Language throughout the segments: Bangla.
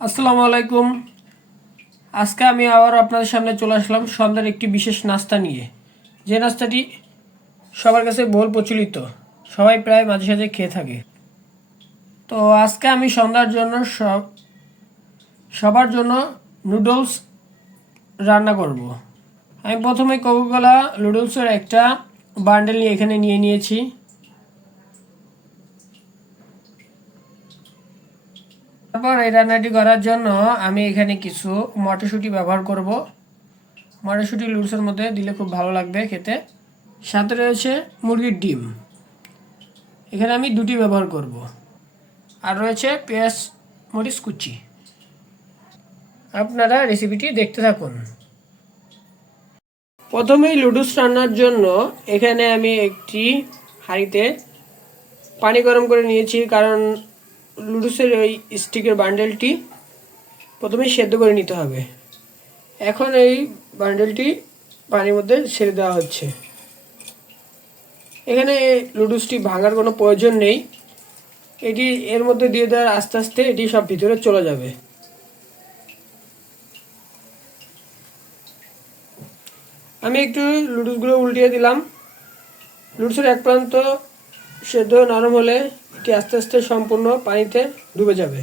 আসসালামু আলাইকুম। আজকে আমি আবার আপনাদের সামনে চলে আসলাম সন্ধ্যার একটি বিশেষ নাস্তা নিয়ে, যে নাস্তাটি সবার কাছে বহুল প্রচলিত, সবাই প্রায় মাঝে সাঝে খেয়ে থাকে। তো আজকে আমি সন্ধ্যার জন্য সবার জন্য নুডলস রান্না করব। আমি প্রথমে কোকোকোলা নুডলসের একটা বান্ডেল নিয়ে এখানে নিয়েছি। তারপর এই রান্নাটি করার জন্য আমি এখানে কিছু মটরশুঁটি ব্যবহার করব। মটরশুঁটি নুডলসের মধ্যে দিলে খুব ভালো লাগবে খেতে। সাথে রয়েছে মুরগির ডিম, এখানে আমি দুটি ব্যবহার করব। আর রয়েছে পেঁয়াজ মরিচ কুচি। আপনারা রেসিপিটি দেখতে থাকুন। প্রথমেই নুডলস রান্নার জন্য এখানে আমি একটি হাঁড়িতে পানি গরম করে নিয়েছি, কারণ নুডলসের ওই স্টিকের বান্ডেলটি প্রথমে সেদ্ধ করে নিতে হবে। এখন এই বান্ডেলটি পানির মধ্যে ছেড়ে দেওয়া হচ্ছে। এখানে নুডলসটি ভাঙার কোনো প্রয়োজন নেই, এটি এর মধ্যে দিয়ে দেওয়ার আস্তে আস্তে এটি সব ভিতরে চলে যাবে। আমি একটু নুডলসগুলো উল্টিয়ে দিলাম। নুডলসের এক প্রান্ত সেদ্ধ নরম হলে এটি আস্তে আস্তে সম্পূর্ণ পানিতে ডুবে যাবে।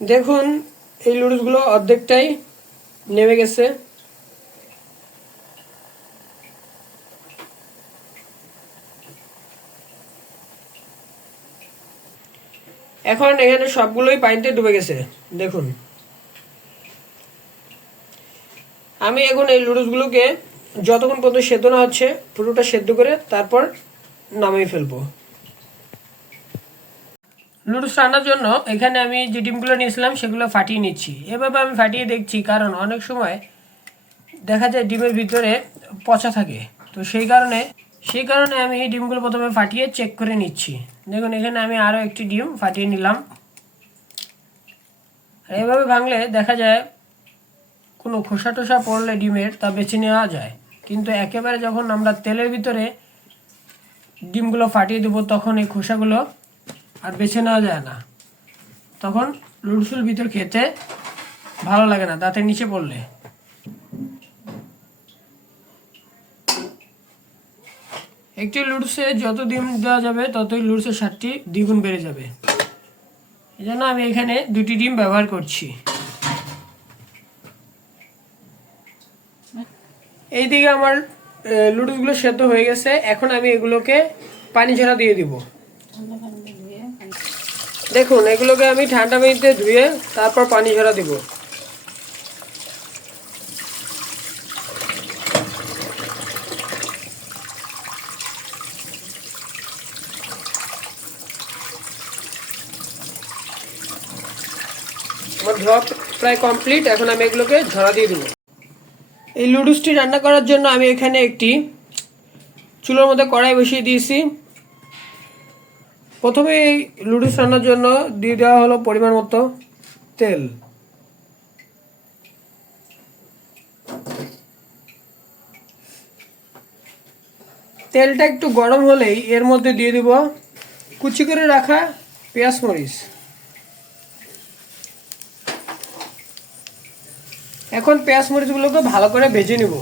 দেখুন, এই নুডলসগুলো অর্ধেকটাই নেমে গেছে। এখন এখানে সবগুলোই পানিতে ডুবে গেছে। দেখুন, আমি এখন এই নুডলসগুলোকে যতক্ষণ পর্যন্ত সেদ্ধ না হচ্ছে পুরোটা সেদ্ধ করে তারপর নামিয়ে ফেলবো। নুডলস রান্নার জন্য এখানে আমি যে ডিমগুলো নিয়েছিলাম সেগুলো ফাটিয়ে নিচ্ছি। এভাবে আমি ফাটিয়ে দেখছি, কারণ অনেক সময় দেখা যায় ডিমের ভিতরে পচা থাকে। তো সেই কারণে আমি এই ডিমগুলো প্রথমে ফাটিয়ে চেক করে নিচ্ছি। দেখুন, এখানে আমি আরও একটি ডিম ফাটিয়ে নিলাম। আর এভাবে ভাঙলে দেখা যায় কোনো খোসা টোসা পড়লে ডিমের তা বেছে নেওয়া যায়, কিন্তু একেবারে যখন আমরা তেলের ভিতরে ডিমগুলো ফাটিয়ে দেবো তখন এই খোসাগুলো আর বেছে নেওয়া যায় না। তখন নুডলসের ভিতর খেতে ভালো লাগে না দাঁতের নিচে পড়লে। একটি নুডলসে যত ডিম দেওয়া যাবে ততই নুডলসের স্বাদটি দ্বিগুণ বেড়ে যাবে। এই জন্য আমি এখানে দুটি ডিম ব্যবহার করছি। এইদিকে আমার নুডলসগুলো সেদ্ধ হয়ে গেছে। এখন আমি এগুলোকে পানি ঝরা দিয়ে দিব। দেখুন, এগুলোকে আমি ঠান্ডা পানিতে ধুয়ে তারপর পানি ঝরা দিব। আমার ধোয়া প্রায় কমপ্লিট। এখন আমি এগুলোকে ঝরা দিয়ে দেবো। এই নুডলসটি রান্না করার জন্য আমি এখানে একটি চুলোর মধ্যে কড়াই বসিয়ে দিয়েছি। প্রথমে এই নুডলস রান্নার জন্য দিয়ে দেওয়া হলো পরিমাণ মতো তেল। তেলটা একটু গরম হলেই এর মধ্যে দিয়ে দেব কুচি করে রাখা পেঁয়াজ মরিচ। এখন পেঁয়াজ মরিচগুলোকে ভালো করে ভেজে নেব।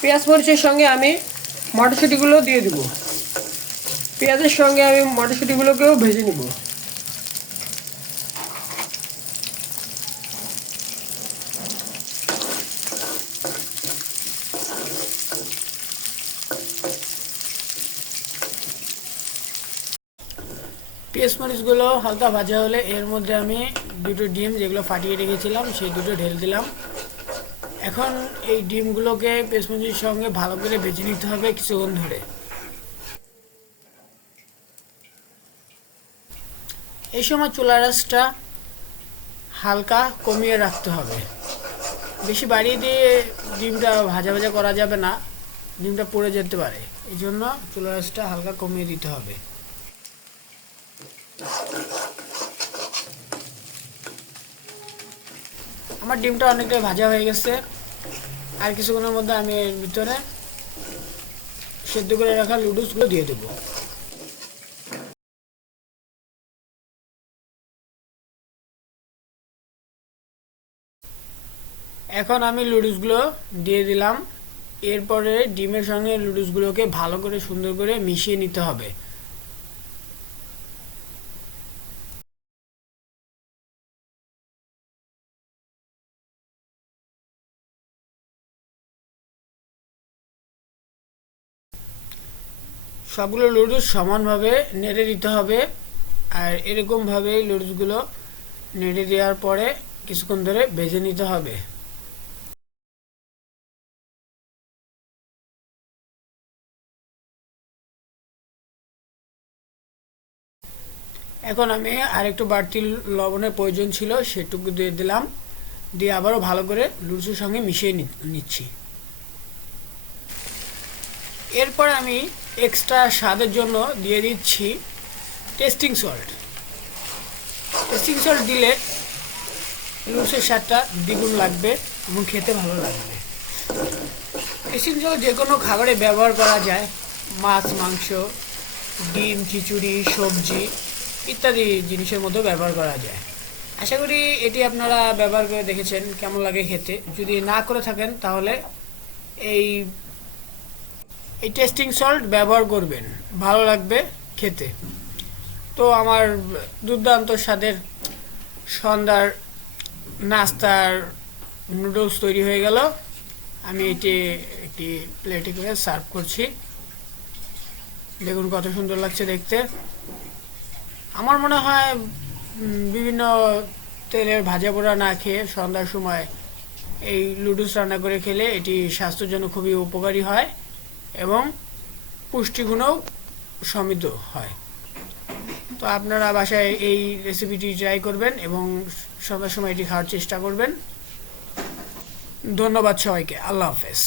পেঁয়াজ মরিচের সঙ্গে আমি মটরশুঁটিগুলো দিয়ে দেব। পেঁয়াজের সঙ্গে আমি মটরশুঁটিগুলোকেও ভেজে নেব। পেঁয়াজ মরিচগুলো হালকা ভাজা হলে এর মধ্যে আমি দুটো ডিম যেগুলো ফাটিয়ে রেখেছিলাম সেই দুটো ঢেলে দিলাম। এখন এই ডিমগুলোকে পেঁয়াজ মরিচের সঙ্গে ভালো করে ভেজে নিতে হবে কিছুক্ষণ ধরে। এই সময় চুলার আঁচটা হালকা কমিয়ে রাখতে হবে। বেশি বাড়িয়ে দিয়ে ডিমটা ভাজা ভাজা করা যাবে না, ডিমটা পুড়ে যেতে পারে। এই জন্য চুলার আঁচটা হালকা কমিয়ে দিতে হবে। আমার ডিমটা অনেকটাই ভাজা হয়ে গেছে। আর কিছুক্ষণের মধ্যে আমি এর ভিতরে সেদ্ধ করে রাখা নুডলসগুলো দিয়ে দেবো। এখন আমি নুডলসগুলো দিয়ে দিলাম। এরপরে ডিমের সঙ্গে নুডলসগুলোকে ভালো করে সুন্দর করে মিশিয়ে নিতে হবে। সবগুলো নুডলস সমানভাবে নেড়ে দিতে হবে। আর এরকমভাবে নুডলসগুলো নেড়ে দেওয়ার পরে কিছুক্ষণ ধরে ভেজে নিতে হবে। এখন আমি আরেকটু বাড়তি লবণের প্রয়োজন ছিল, সেটুকু দিয়ে দিলাম। দিয়ে আবারও ভালো করে নুডলসের সঙ্গে মিশিয়ে নিচ্ছি। এরপর আমি এক্সট্রা স্বাদের জন্য দিয়ে দিচ্ছি টেস্টিং সল্ট। টেস্টিং সল্ট দিলে নুডলসের স্বাদটা দ্বিগুণ লাগবে এবং খেতে ভালো লাগবে। টেস্টিং সল্ট যে কোনো খাবারে ব্যবহার করা যায়, মাছ, মাংস, ডিম, খিচুড়ি, সবজি ইত্যাদি জিনিসের মধ্যে ব্যবহার করা যায়। আশা করি এটি আপনারা ব্যবহার করে দেখেছেন, কেমন লাগে খেতে। যদি না করে থাকেন তাহলে এই টেস্টিং সল্ট ব্যবহার করবেন, ভালো লাগবে খেতে। তো আমার দুর্দান্ত স্বাদের সন্ধ্যার নাস্তার নুডলস তৈরি হয়ে গেল। আমি এটি একটি প্লেটে করে সার্ভ করছি। দেখুন কত সুন্দর লাগছে দেখতে। আমার মনে হয় বিভিন্ন তেলের ভাজা পোড়া না খেয়ে সন্ধ্যার সময় এই নুডলস রান্না করে খেলে এটি স্বাস্থ্যের জন্য খুবই উপকারী হয় এবং পুষ্টিগুণও সমৃদ্ধ হয়। তো আপনারা বাসায় এই রেসিপিটি ট্রাই করবেন এবং সন্ধ্যার সময় এটি খাওয়ার চেষ্টা করবেন। ধন্যবাদ সবাইকে। আল্লাহ হাফেজ।